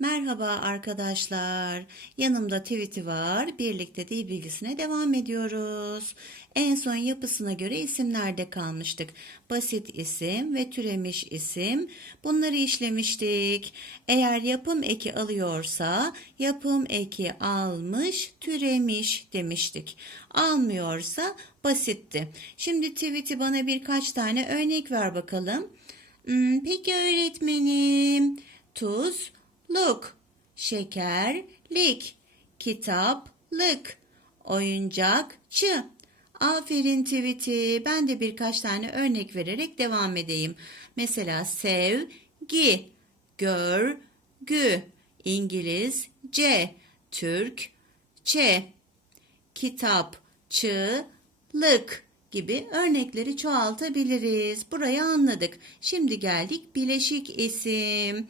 Merhaba arkadaşlar. Yanımda tweet'i var. Birlikte dil bilgisine devam ediyoruz. En son yapısına göre isimlerde kalmıştık. Basit isim ve türemiş isim. Bunları işlemiştik. Eğer yapım eki alıyorsa yapım eki almış, türemiş demiştik. Almıyorsa basitti. Şimdi tweet'i bana birkaç tane örnek ver bakalım. Hmm, peki öğretmenim. Tuz, luk, şekerlik, kitaplık, oyuncakçı. Aferin tweet'i. Ben de birkaç tane örnek vererek devam edeyim. Mesela sevgi, görgü, İngilizce, Türkçe, kitapçılık gibi örnekleri çoğaltabiliriz. Burayı anladık. Şimdi geldik bileşik isim.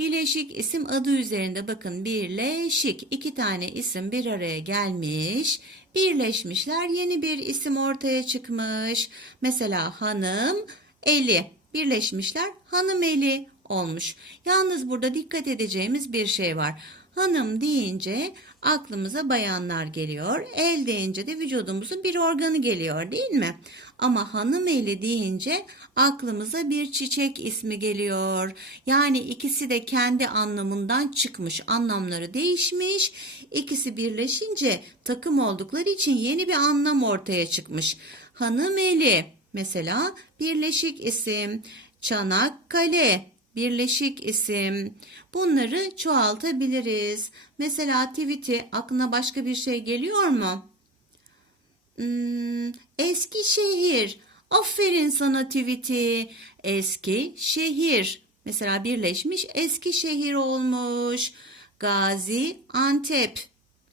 Bileşik isim adı üzerinde bakın birleşik. iki tane isim bir araya gelmiş. Birleşmişler yeni bir isim ortaya çıkmış. Mesela hanım eli. Birleşmişler hanım eli olmuş. Yalnız burada dikkat edeceğimiz bir şey var. Hanım deyince aklımıza bayanlar geliyor. El deyince de vücudumuzun bir organı geliyor değil mi? Ama hanım eli deyince aklımıza bir çiçek ismi geliyor. Yani ikisi de kendi anlamından çıkmış. Anlamları değişmiş. İkisi birleşince takım oldukları için yeni bir anlam ortaya çıkmış. Hanım eli mesela birleşik isim. Çanakkale birleşik isim. Bunları çoğaltabiliriz. Mesela tweet'i aklına başka bir şey geliyor mu? Hmm, Eskişehir. Aferin sana tweet'i. Eski şehir. Mesela birleşmiş Eskişehir olmuş. Gazi Antep.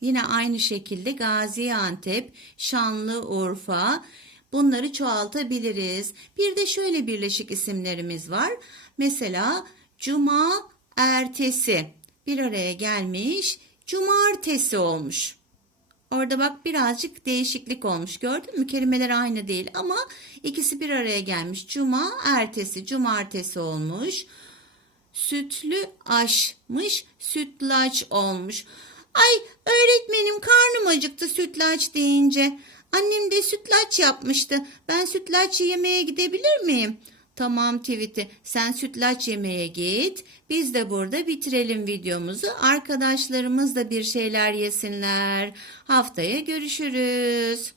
Yine aynı şekilde Gaziantep, Şanlıurfa. Bunları çoğaltabiliriz. Bir de şöyle birleşik isimlerimiz var. Mesela cuma ertesi bir araya gelmiş cumartesi olmuş. Orada bak birazcık değişiklik olmuş. Gördün mü? Kelimeler aynı değil ama ikisi bir araya gelmiş. Cuma ertesi cumartesi olmuş. Sütlü aşmış, sütlaç olmuş. Ay öğretmenim karnım acıktı sütlaç deyince. Annem de sütlaç yapmıştı. Ben sütlaç yemeye gidebilir miyim? Tamam tweet'i sen sütlaç yemeye git. Biz de burada bitirelim videomuzu. Arkadaşlarımız da bir şeyler yesinler. Haftaya görüşürüz.